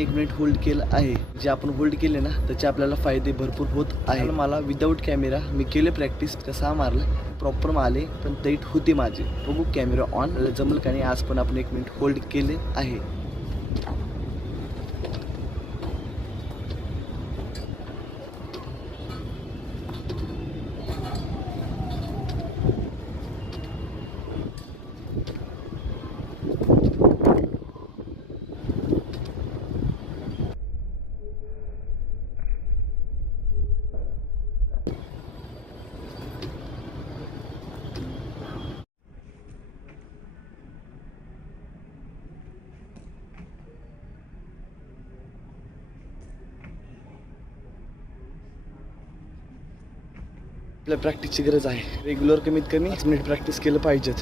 1 minute hold केलं आहे. जे आपण होल्ड केले ना त्याचे आपल्याला फायदे भरपूर होत आहे. मला विदाऊट कॅमेरा मी केले प्रॅक्टिस कसा मारला प्रॉपर मारले पण टाईट होते माझे. बघू कॅमेरा ऑन जमलं का नाही. आज पण आपण 1 मिनिट होल्ड केले आहे. आपल्या प्रॅक्टिसची गरज आहे. रेग्युलर कमीत कमी 5 मिनिट प्रॅक्टिस केलं पाहिजेत.